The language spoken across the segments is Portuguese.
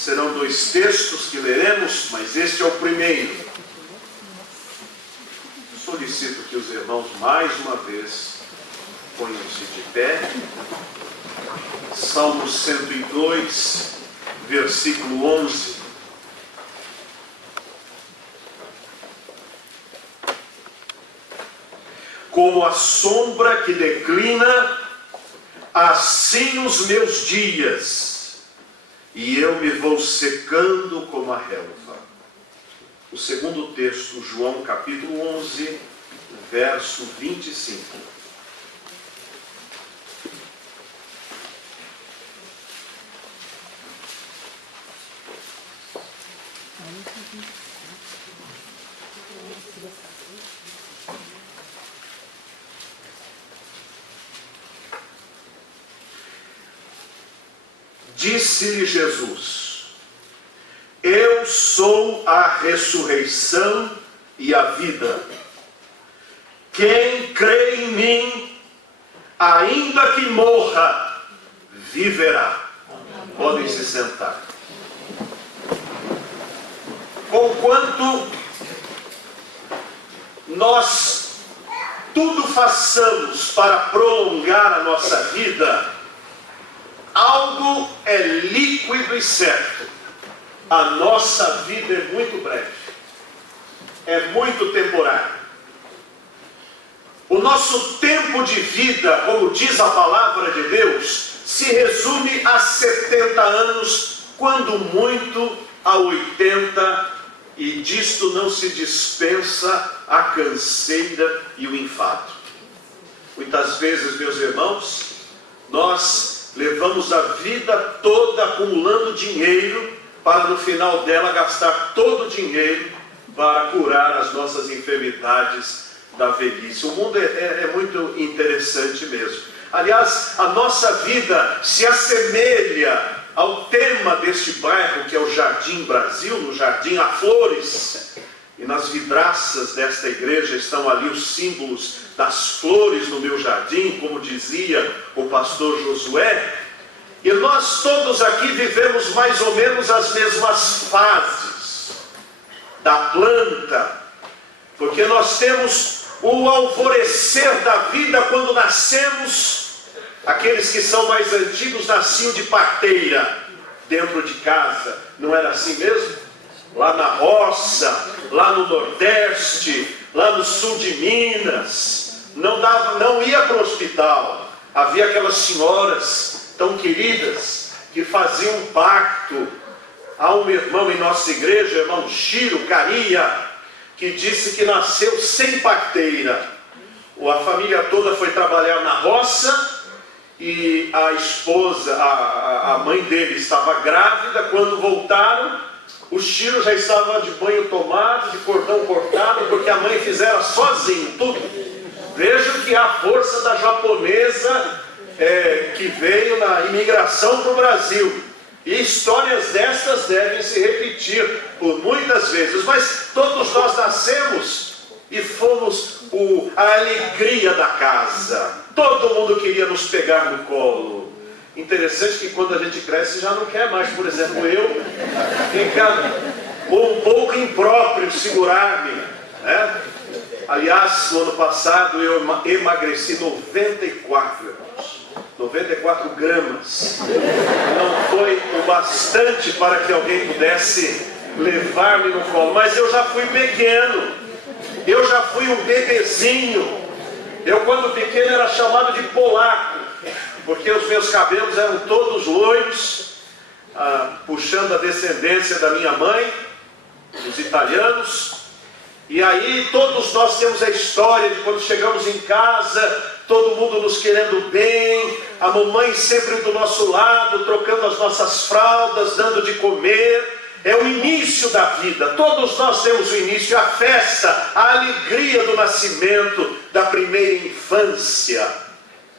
Serão 2 textos que leremos, mas este é o primeiro. Solicito que os irmãos, mais uma vez, ponham-se de pé. Salmo 102, versículo 11. Como a sombra que declina, assim os meus dias, e eu me vou secando como a relva. O segundo texto, João capítulo 11, verso 25. Disse-lhe Jesus: eu sou a ressurreição e a vida. Quem crê em mim, ainda que morra, viverá. Podem se sentar. Conquanto nós tudo façamos para prolongar a nossa vida, algo é líquido e certo: a nossa vida é muito breve, é muito temporária. O nosso tempo de vida, como diz a palavra de Deus, se resume a 70 anos, quando muito a 80, e disto não se dispensa a canseira e o enfado. Muitas vezes, meus irmãos, nós levamos a vida toda acumulando dinheiro, para no final dela gastar todo o dinheiro para curar as nossas enfermidades da velhice. O mundo é muito interessante mesmo. Aliás, a nossa vida se assemelha ao tema deste bairro, que é o Jardim Brasil, no Jardim há flores, e nas vidraças desta igreja estão ali os símbolos das flores no meu jardim, como dizia o pastor Josué. E nós todos aqui vivemos mais ou menos as mesmas fases da planta, porque nós temos o alvorecer da vida quando nascemos. Aqueles que são mais antigos nasciam de parteira dentro de casa, não era assim mesmo? Lá na roça, lá no Nordeste, lá no sul de Minas, não ia para o hospital. Havia aquelas senhoras tão queridas que faziam um parto. Há um irmão em nossa igreja, o irmão Chiro Caria, que disse que nasceu sem parteira. A família toda foi trabalhar na roça, e a esposa, a mãe dele estava grávida. Quando voltaram, o Chiro já estava de banho tomado, de cordão cortado, porque a mãe fizera sozinho tudo. Vejam que a força da japonesa que veio na imigração para o Brasil. E histórias destas devem se repetir por muitas vezes. Mas todos nós nascemos e fomos a alegria da casa. Todo mundo queria nos pegar no colo. Interessante que quando a gente cresce já não quer mais. Por exemplo, eu fica um pouco impróprio segurar-me, né? Aliás, no ano passado eu emagreci 94, irmãos. 94 gramas. Não foi o bastante para que alguém pudesse levar-me no colo. Mas eu já fui pequeno. Eu já fui um bebezinho. Eu, quando pequeno, era chamado de polaco, porque os meus cabelos eram todos loiros, puxando a descendência da minha mãe, dos italianos. E aí todos nós temos a história de quando chegamos em casa, todo mundo nos querendo bem, a mamãe sempre do nosso lado, trocando as nossas fraldas, dando de comer. É o início da vida. Todos nós temos o início, a festa, a alegria do nascimento, da primeira infância.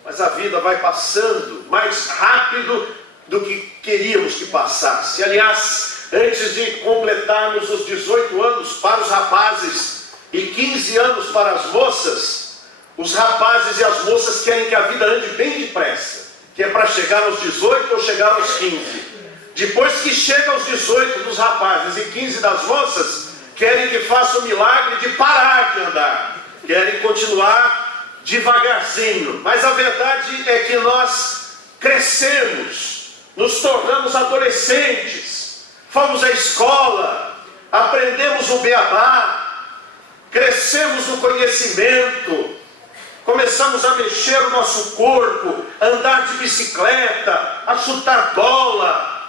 Mas a vida vai passando mais rápido do que queríamos que passasse. Aliás, antes de completarmos os 18 anos para os rapazes e 15 anos para as moças, os rapazes e as moças querem que a vida ande bem depressa, que é para chegar aos 18 ou chegar aos 15. Depois que chega aos 18 dos rapazes e 15 das moças, querem que faça o milagre de parar de andar. Querem continuar devagarzinho. Mas a verdade é que nós crescemos, nos tornamos adolescentes, fomos à escola, aprendemos o beabá, crescemos no conhecimento, começamos a mexer o nosso corpo, a andar de bicicleta, a chutar bola.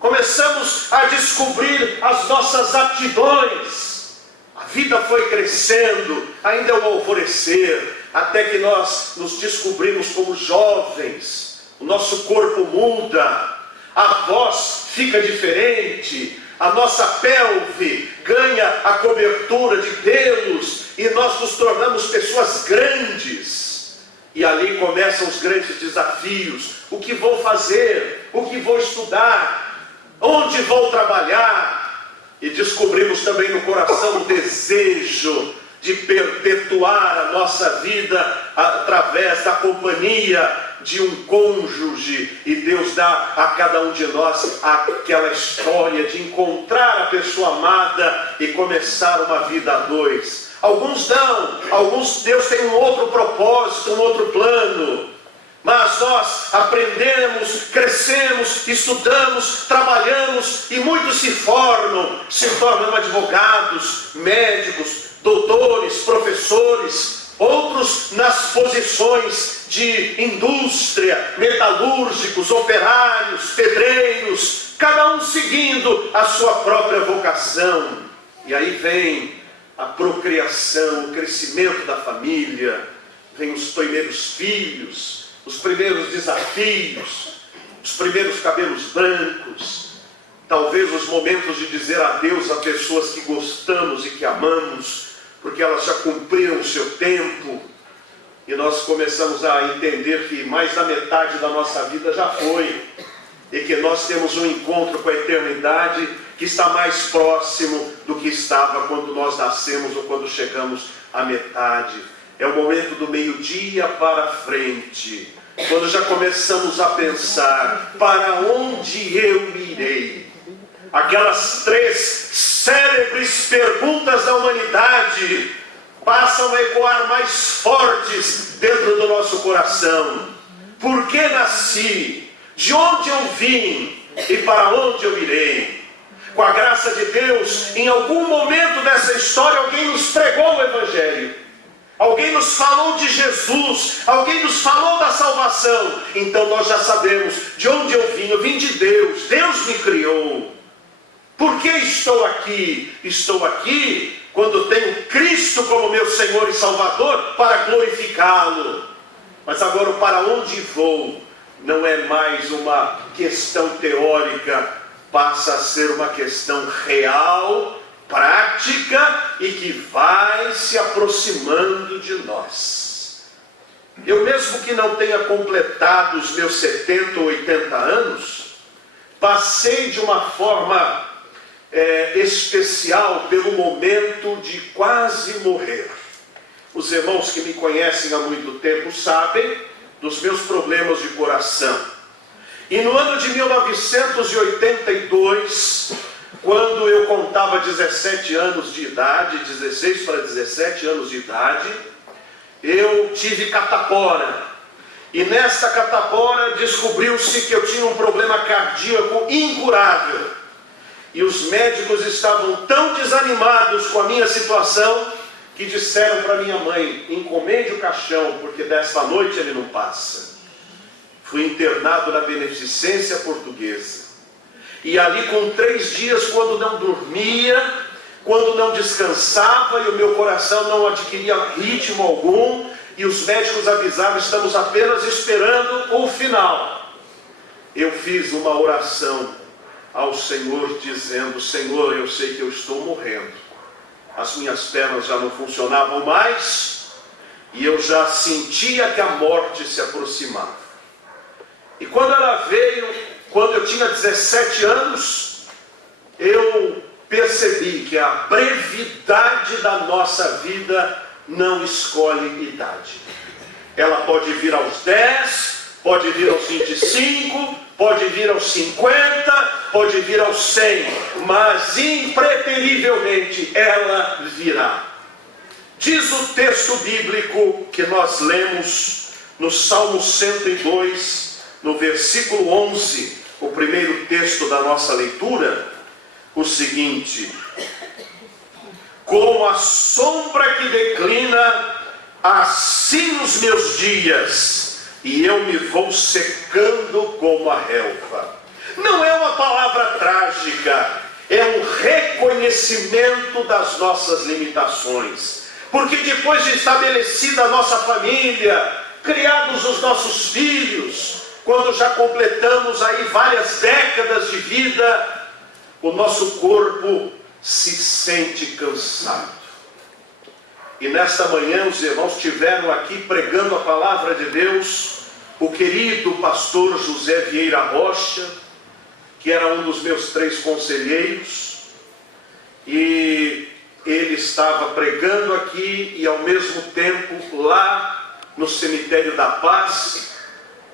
Começamos a descobrir as nossas aptidões. A vida foi crescendo, ainda é o alvorecer, até que nós nos descobrimos como jovens. O nosso corpo muda, a voz fica diferente, a nossa pelve ganha a cobertura de pelos e nós nos tornamos pessoas grandes. E ali começam os grandes desafios. O que vou fazer? O que vou estudar? Onde vou trabalhar? E descobrimos também no coração o desejo de perpetuar a nossa vida através da companhia de um cônjuge. E Deus dá a cada um de nós aquela história de encontrar a pessoa amada e começar uma vida a dois. Alguns não, alguns Deus tem um outro propósito, um outro plano. Mas nós aprendemos, crescemos, estudamos, trabalhamos e muitos se tornam advogados, médicos, doutores, professores, outros nas posições de indústria, metalúrgicos, operários, pedreiros, cada um seguindo a sua própria vocação. E aí vem a procriação, o crescimento da família, vem os primeiros filhos, os primeiros desafios, os primeiros cabelos brancos, talvez os momentos de dizer adeus a pessoas que gostamos e que amamos, porque elas já cumpriram o seu tempo, e nós começamos a entender que mais da metade da nossa vida já foi, e que nós temos um encontro com a eternidade que está mais próximo do que estava quando nós nascemos ou quando chegamos à metade. É o momento do meio-dia para frente, quando já começamos a pensar: para onde eu irei? Aquelas 3 célebres perguntas da humanidade passam a ecoar mais fortes dentro do nosso coração. Por que nasci? De onde eu vim? E para onde eu irei? Com a graça de Deus, em algum momento dessa história, alguém nos pregou o Evangelho. Alguém nos falou de Jesus, alguém nos falou da salvação. Então nós já sabemos de onde eu vim de Deus, Deus me criou. Por que estou aqui? Estou aqui quando tenho Cristo como meu Senhor e Salvador para glorificá-lo. Mas agora o para onde vou não é mais uma questão teórica, passa a ser uma questão real, prática e que vai se aproximando de nós. Eu mesmo que não tenha completado os meus 70 ou 80 anos, passei de uma forma especial pelo momento de quase morrer. Os irmãos que me conhecem há muito tempo sabem dos meus problemas de coração. E no ano de 1982, quando eu contava 17 anos de idade, 16 para 17 anos de idade, eu tive catapora. E nessa catapora descobriu-se que eu tinha um problema cardíaco incurável. E os médicos estavam tão desanimados com a minha situação que disseram para minha mãe: encomende o caixão, porque desta noite ele não passa. Fui internado na Beneficência Portuguesa. E ali com 3 dias, quando não dormia, quando não descansava e o meu coração não adquiria ritmo algum, e os médicos avisaram: estamos apenas esperando o final. Eu fiz uma oração ao Senhor dizendo: Senhor, eu sei que eu estou morrendo. As minhas pernas já não funcionavam mais e eu já sentia que a morte se aproximava. E quando ela veio, quando eu tinha 17 anos, eu percebi que a brevidade da nossa vida não escolhe idade. Ela pode vir aos 10, pode vir aos 25, pode vir aos 50, pode vir aos 100, mas impreterivelmente ela virá. Diz o texto bíblico que nós lemos no Salmo 102, no versículo 11, o primeiro texto da nossa leitura, o seguinte: como a sombra que declina, assim os meus dias, e eu me vou secando como a relva. Não é uma palavra trágica, é um reconhecimento das nossas limitações. Porque depois de estabelecida a nossa família, criados os nossos filhos, quando já completamos aí várias décadas de vida, o nosso corpo se sente cansado. E nesta manhã os irmãos tiveram aqui pregando a palavra de Deus, o querido pastor José Vieira Rocha, que era um dos meus 3 conselheiros, e ele estava pregando aqui e ao mesmo tempo lá no cemitério da Paz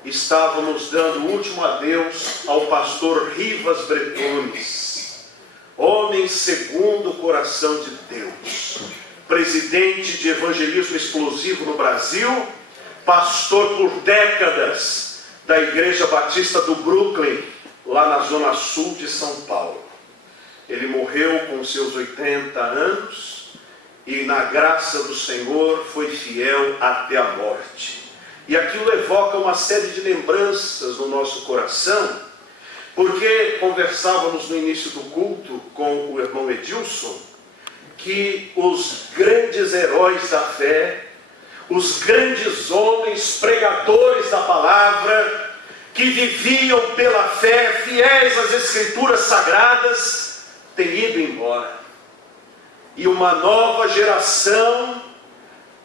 estávamos dando o último adeus ao pastor Rivas Bretones, homem segundo o coração de Deus, presidente de evangelismo explosivo no Brasil, pastor por décadas da Igreja Batista do Brooklyn, lá na zona sul de São Paulo. Ele morreu com seus 80 anos e na graça do Senhor foi fiel até a morte. E aquilo evoca uma série de lembranças no nosso coração, porque conversávamos no início do culto com o irmão Edilson, que os grandes heróis da fé, os grandes homens pregadores da palavra, que viviam pela fé, fiéis às Escrituras Sagradas, têm ido embora. E uma nova geração,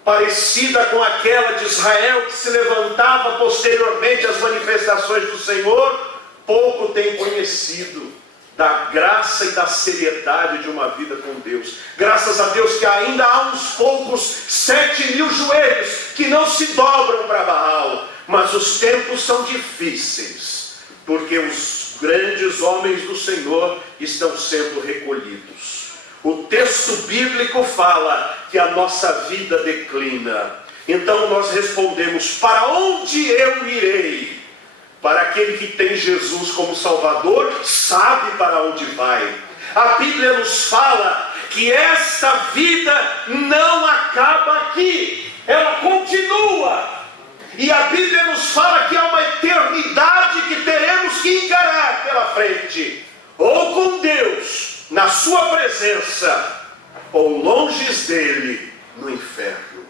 parecida com aquela de Israel, que se levantava posteriormente às manifestações do Senhor, pouco tem conhecido da graça e da seriedade de uma vida com Deus. Graças a Deus que ainda há uns poucos 7.000 joelhos que não se dobram para Baal, mas os tempos são difíceis, porque os grandes homens do Senhor estão sendo recolhidos. O texto bíblico fala que a nossa vida declina. Então nós respondemos: para onde eu irei? Para aquele que tem Jesus como Salvador, sabe para onde vai. A Bíblia nos fala que esta vida não acaba aqui, ela continua. E a Bíblia nos fala que há uma eternidade que teremos que encarar pela frente, ou com Deus, na sua presença, ou longe dele, no inferno.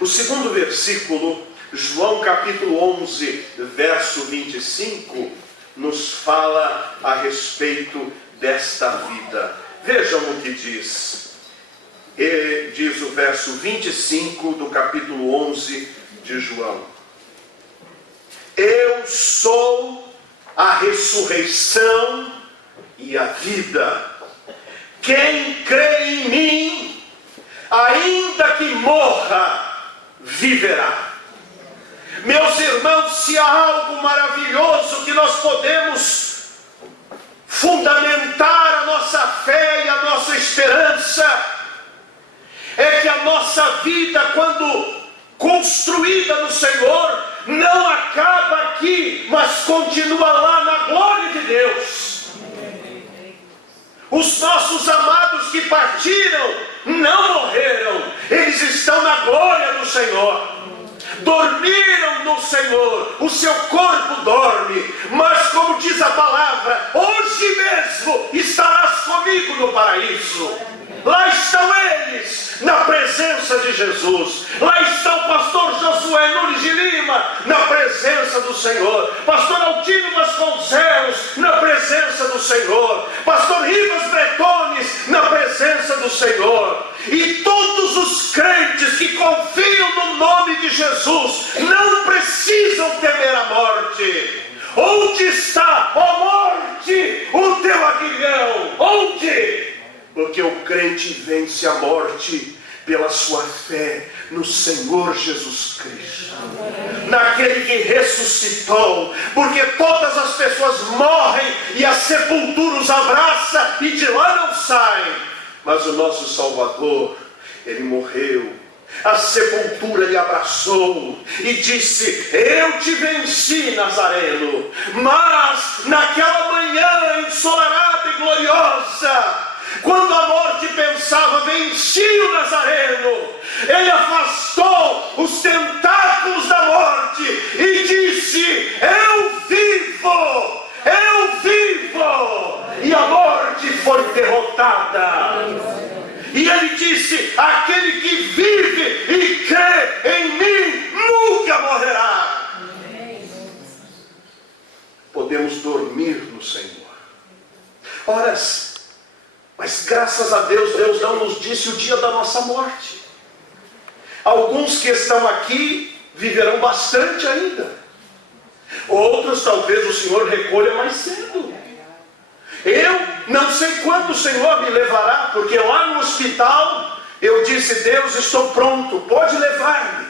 O segundo versículo, João capítulo 11, verso 25, nos fala a respeito desta vida. Vejam o que diz. Diz o verso 25 do capítulo 11 de João: eu sou a ressurreição e a vida. Quem crê em mim, ainda que morra, viverá. Meus irmãos, se há algo maravilhoso que nós podemos fundamentar a nossa fé e a nossa esperança, é que a nossa vida, quando construída no Senhor, não acaba aqui, mas continua lá na glória de Deus. Os nossos amados que partiram não morreram, eles estão na glória do Senhor. Dormiram no Senhor, o seu corpo dorme, mas como diz a palavra, hoje mesmo estarás comigo no paraíso. Lá estão eles, na presença de Jesus. Lá está o pastor Josué Nunes de Lima, na presença do Senhor. Pastor Altino Vasconcelos, na presença do Senhor. Pastor Rivas Bretones, na presença do Senhor. E todos os crentes que confiam no nome de Jesus não precisam temer a morte. Onde está, ó morte, o teu aguilhão? Onde? Porque o crente vence a morte pela sua fé no Senhor Jesus Cristo, naquele que ressuscitou, porque todas as pessoas morrem e a sepultura os abraça e de lá não saem, mas o nosso Salvador, ele morreu, a sepultura lhe abraçou e disse: eu te venci, Nazareno. Mas naquela manhã ensolarada e gloriosa, quando a morte pensava: venci o Nazareno, ele afastou os tentáculos da morte e disse: eu vivo, eu vivo. E a morte foi derrotada. E ele disse: aquele que vive e crê em mim nunca morrerá. Podemos dormir no Senhor. Ora, mas graças a Deus, Deus não nos disse o dia da nossa morte. Alguns que estão aqui viverão bastante ainda. Outros talvez o Senhor recolha mais cedo. Eu não sei quando o Senhor me levará, porque lá no hospital eu disse: Deus, estou pronto, pode levar-me.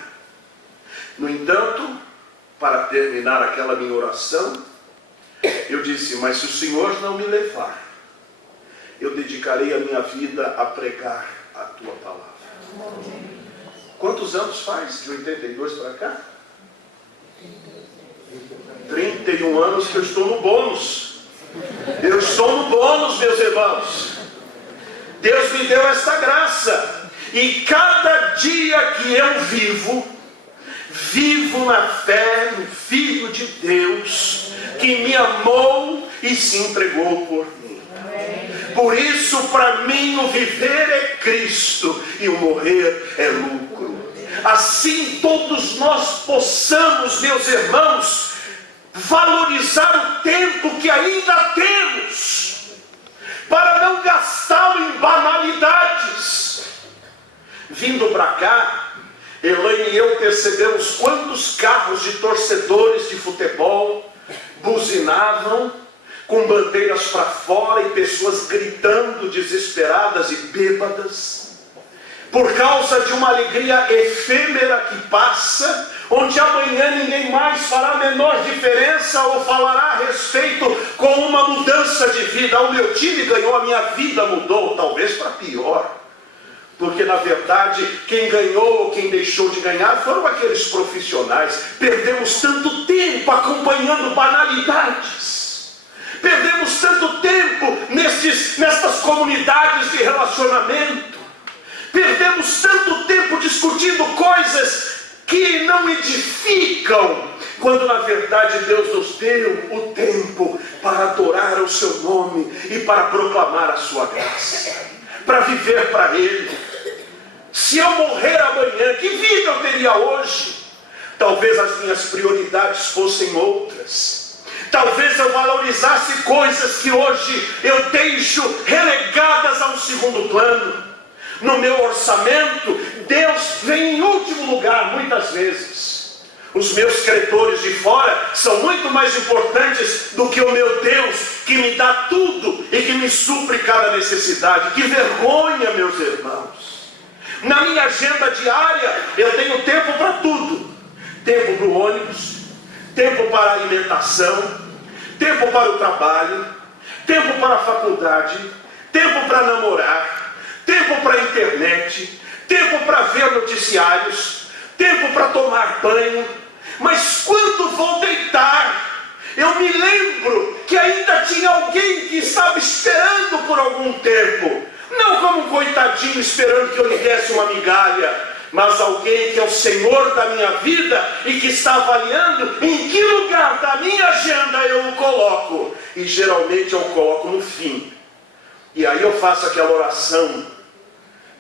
No entanto, para terminar aquela minha oração, eu disse: mas se o Senhor não me levar, eu dedicarei a minha vida a pregar a tua palavra. Quantos anos faz de 82 para cá? 31 anos que eu estou no bônus. Eu estou no bônus, meus irmãos. Deus me deu esta graça. E cada dia que eu vivo na fé no Filho de Deus, que me amou e se entregou por mim. Por isso, para mim, o viver é Cristo e o morrer é lucro. Assim todos nós possamos, meus irmãos, valorizar o tempo que ainda temos, para não gastá-lo em banalidades. Vindo para cá, Elaine e eu percebemos quantos carros de torcedores de futebol buzinavam com bandeiras para fora e pessoas gritando desesperadas e bêbadas, por causa de uma alegria efêmera que passa, onde amanhã ninguém mais fará a menor diferença ou falará a respeito com uma mudança de vida. O meu time ganhou, a minha vida mudou, talvez para pior. Porque na verdade quem ganhou ou quem deixou de ganhar foram aqueles profissionais. Perdemos tanto tempo acompanhando banalidades. Perdemos tanto tempo nestas comunidades de relacionamento. Perdemos tanto tempo discutindo coisas que não edificam, quando na verdade Deus nos deu o tempo para adorar o seu nome e para proclamar a sua graça, para viver para Ele. Se eu morrer amanhã, que vida eu teria hoje? Talvez as minhas prioridades fossem outras. Talvez eu valorizasse coisas que hoje eu deixo relegadas a um segundo plano. No meu orçamento, Deus vem em último lugar muitas vezes. Os meus credores de fora são muito mais importantes do que o meu Deus, que me dá tudo e que me supre cada necessidade. Que vergonha, meus irmãos. Na minha agenda diária, eu tenho tempo para tudo. Tempo para o ônibus, tempo para a alimentação, tempo para o trabalho, tempo para a faculdade, tempo para namorar, tempo para a internet, tempo para ver noticiários, tempo para tomar banho. Mas quando vou deitar, eu me lembro que ainda tinha alguém que estava esperando por algum tempo. Não como um coitadinho esperando que eu lhe desse uma migalha, mas alguém que é o Senhor da minha vida e que está avaliando em que lugar da minha agenda eu o coloco. E geralmente eu o coloco no fim. E aí eu faço aquela oração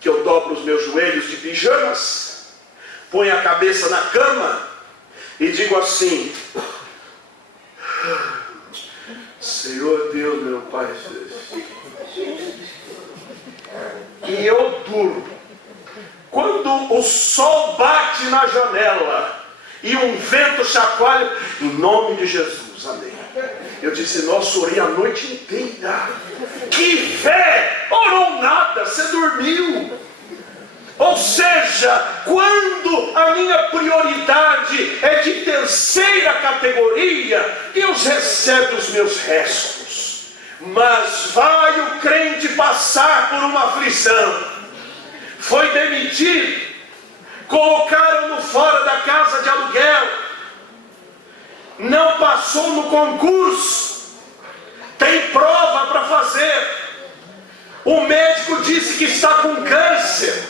que eu dobro os meus joelhos de pijamas, ponho a cabeça na cama e digo assim: Senhor Deus, meu Pai, e eu durmo. Quando o sol bate na janela e um vento chacoalha, em nome de Jesus, amém. Eu disse: nossa, orei a noite inteira. Que fé! Orou nada, você dormiu. Ô Ou seja, quando a minha prioridade é de terceira categoria, Deus recebe os meus restos. Mas vai o crente passar por uma aflição, foi demitido, colocaram-no fora da casa de aluguel, não passou no concurso, tem prova para fazer, o médico disse que está com câncer,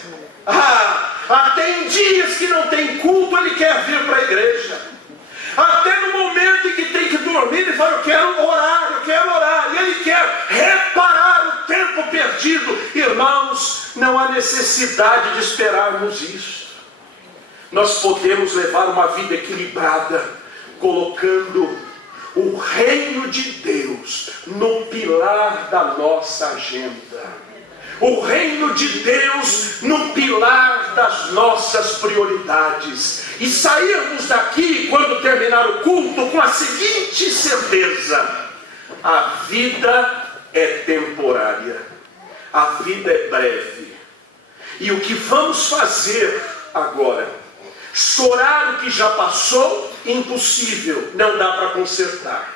até em dias que não tem culto ele quer vir para a igreja, até no momento em que tem que dormir ele fala, eu quero orar, e ele quer reparar o tempo perdido. Irmãos, não há necessidade de esperarmos isso. Nós podemos levar uma vida equilibrada, colocando o reino de Deus no pilar da nossa agenda. O reino de Deus no pilar das nossas prioridades. E sairmos daqui, quando terminar o culto, com a seguinte certeza: a vida é temporária, a vida é breve. E o que vamos fazer agora? Chorar o que já passou? Impossível, não dá para consertar.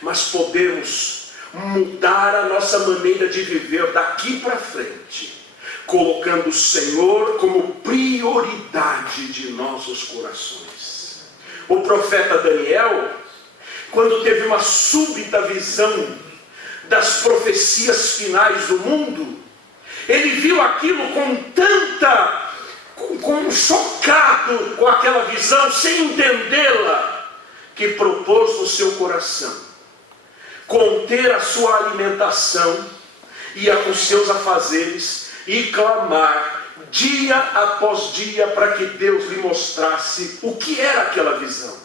Mas podemos mudar a nossa maneira de viver daqui para frente, colocando o Senhor como prioridade de nossos corações. O profeta Daniel, quando teve uma súbita visão das profecias finais do mundo, ele viu aquilo chocado com aquela visão, sem entendê-la, que propôs no seu coração conter a sua alimentação e os seus afazeres e clamar dia após dia para que Deus lhe mostrasse o que era aquela visão.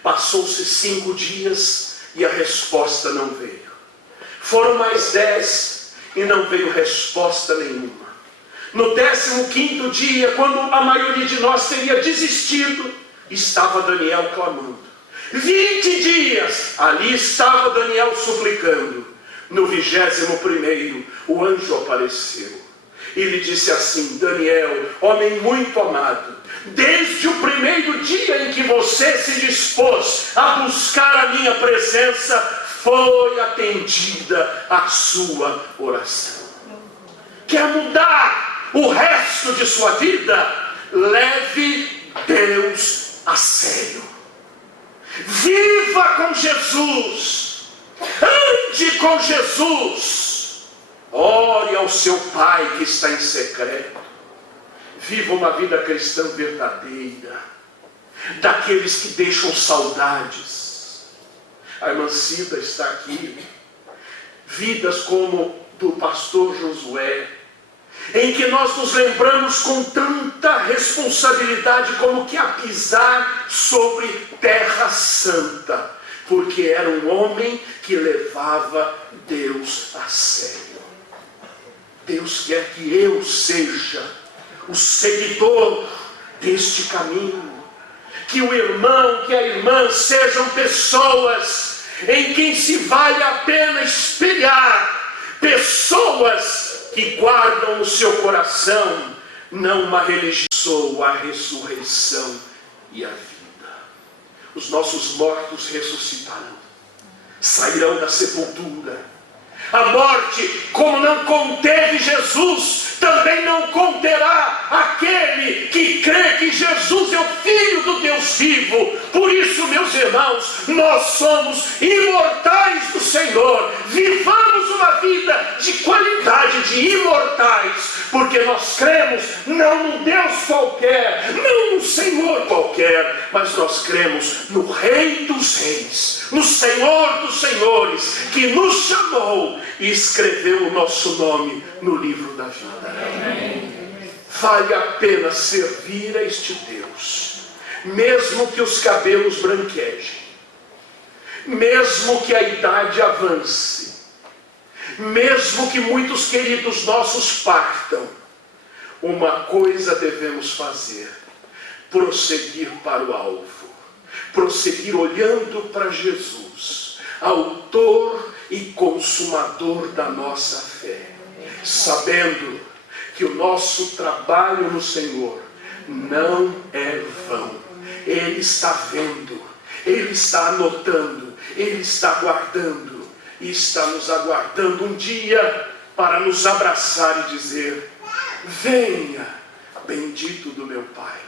Passou-se 5 dias e a resposta não veio. Foram mais 10 e não veio resposta nenhuma. No 15º dia, quando a maioria de nós teria desistido, estava Daniel clamando. 20 dias, ali estava Daniel suplicando. No 21º, o anjo apareceu e lhe disse assim: Daniel, homem muito amado, desde o primeiro dia em que você se dispôs a buscar a minha presença, foi atendida a sua oração. Quer mudar o resto de sua vida? Leve Deus a sério. Viva com Jesus, ande com Jesus, ore ao seu Pai que está em secreto, viva uma vida cristã verdadeira, daqueles que deixam saudades. A irmã Cida está aqui, vidas como do pastor Josué, em que nós nos lembramos com tanta responsabilidade como que a pisar sobre terra santa, porque era um homem que levava Deus a sério. Deus quer que eu seja o seguidor deste caminho, que o irmão, que a irmã sejam pessoas em quem se vale a pena espelhar, pessoas que guardam no seu coração não uma religião, a ressurreição e a vida. Os nossos mortos ressuscitarão, sairão da sepultura. A morte, como não conteve Jesus, também não conterá aquele que crê que Jesus é o Filho do Deus vivo. Por isso, meus irmãos, nós somos imortais do Senhor. Vivamos uma vida de qualidade de imortais, porque nós cremos não num Deus qualquer, não num Senhor qualquer, mas nós cremos no Rei dos Reis, no Senhor dos Senhores, que nos chamou e escreveu o nosso nome no livro da vida. Vale a pena servir a este Deus, mesmo que os cabelos branquejem, mesmo que a idade avance, mesmo que muitos queridos nossos partam. Uma coisa devemos fazer: prosseguir para o alvo, prosseguir olhando para Jesus, autor e consumador da nossa fé, sabendo que o nosso trabalho no Senhor não é vão. Ele está vendo, Ele está anotando, Ele está guardando e está nos aguardando um dia para nos abraçar e dizer: venha, bendito do meu Pai,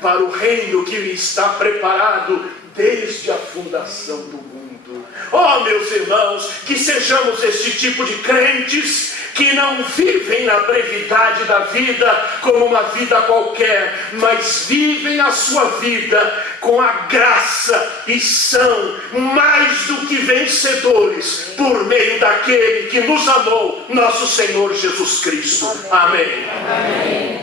para o reino que lhe está preparado desde a fundação do mundo. Oh, meus irmãos, que sejamos esse tipo de crentes que não vivem na brevidade da vida como uma vida qualquer, mas vivem a sua vida com a graça e são mais do que vencedores por meio daquele que nos amou, nosso Senhor Jesus Cristo. Amém. Amém.